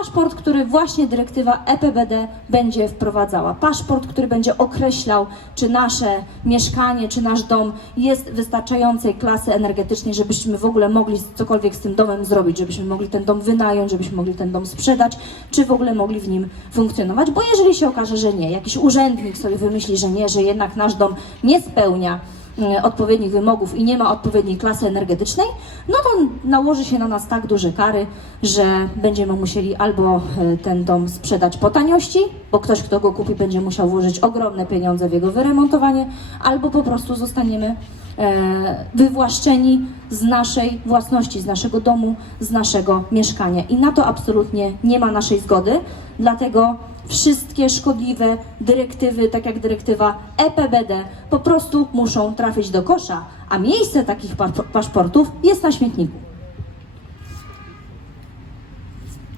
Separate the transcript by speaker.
Speaker 1: Paszport, który właśnie dyrektywa EPBD będzie wprowadzała. Paszport, który będzie określał, czy nasze mieszkanie, czy nasz dom jest wystarczającej klasy energetycznej, żebyśmy w ogóle mogli cokolwiek z tym domem zrobić, żebyśmy mogli ten dom wynająć, żebyśmy mogli ten dom sprzedać, czy w ogóle mogli w nim funkcjonować. Bo jeżeli się okaże, że nie, jakiś urzędnik sobie wymyśli, że nie, że jednak nasz dom nie spełnia odpowiednich wymogów i nie ma odpowiedniej klasy energetycznej, no to nałoży się na nas tak duże kary, że będziemy musieli albo e, ten dom sprzedać po taniości, bo ktoś, kto go kupi, będzie musiał włożyć ogromne pieniądze w jego wyremontowanie, albo po prostu zostaniemy e, wywłaszczeni z naszej własności, z naszego domu, z naszego mieszkania. I na to absolutnie nie ma naszej zgody, dlatego wszystkie szkodliwe dyrektywy, tak jak dyrektywa EPBD, po prostu muszą trafić do kosza, a miejsce takich pa- paszportów jest na śmietniku.